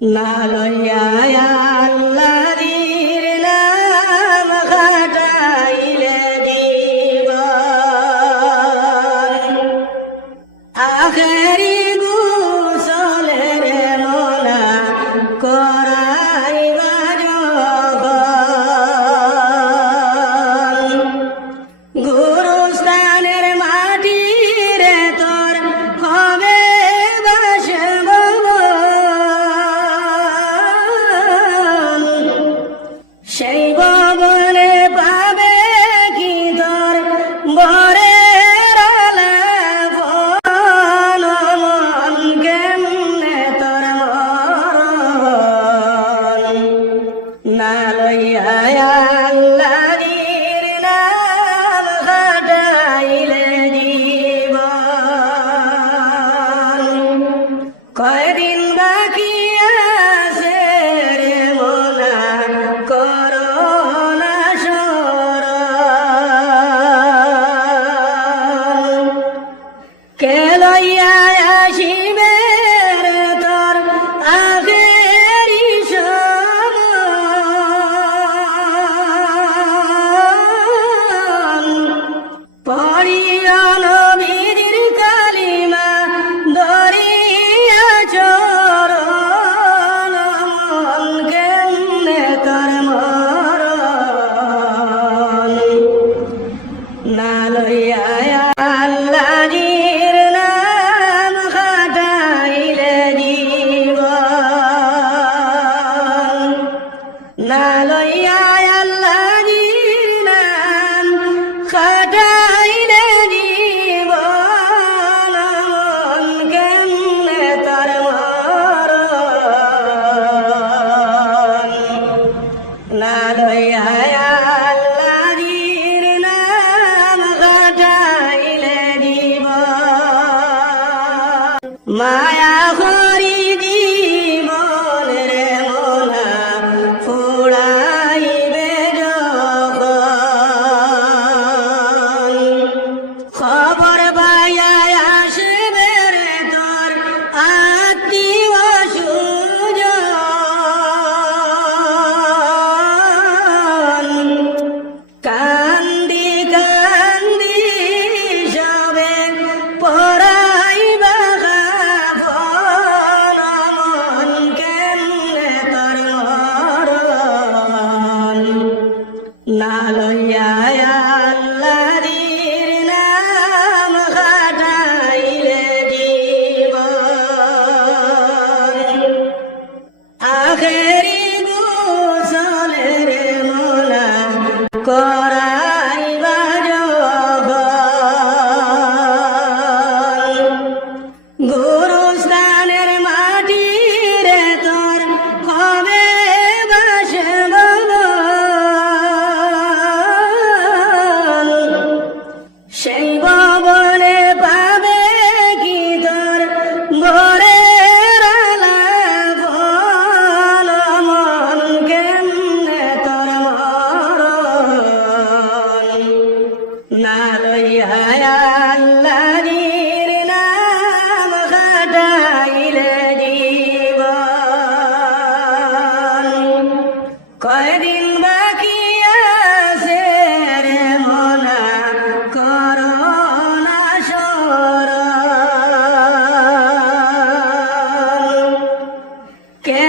না লইয়া আল্লাহর নাম খাটাইলে জীবন আখেরি গোসলের মোনা করাইবা যখন গুরুস্থানের মাটিরে তোর হবে সেই ভবনে পাবে কি তোর বরের আলাপন মন কেমনে তোর মরণ না লইয়া আল্লাহর নাম খাটাইলে জীবন কয়দিন বাকি আছে রে মোনা করোনা শরণ কে লইয়া আসিবে রে তোর আখেরি সমন পড়িয়া নবীর কালিমা ধরিয়া চরণ মন কেমনে তোর মরণ না লইয়া আল্লাহর নাম খাটাইলে জীবন না লইয়া আল্লাহর নাম খাটাইলে জীবন মন কেমনে তোর মরণ না লইয়া আল্লাহর নাম খাটাইলে জীবন মায়া করি জীবন রে মোনা ফুড়াইবে যখন খবর পাইয়া আসবে রে তোর আত্মীয় সুজন কান্দি কান্দি সবে পড়াইবা কাফন মন কেমনে তোর মরণ না লইয়া আল্লাহর নাম খাটাইলে জীবন আখেরি গোসলের মোনা করাইবা যখন গুরুস্থানের মাটিরে তোর হবে বাসভবন সেই ভবনে পাবে কি তোর বরের আলাপন মন কেমনে তোর মরণ না লইয়া আল্লাহর নাম খাটাইলে জীবন কয়দিন বাকি আছে রে মোনা করোনা শরণ কে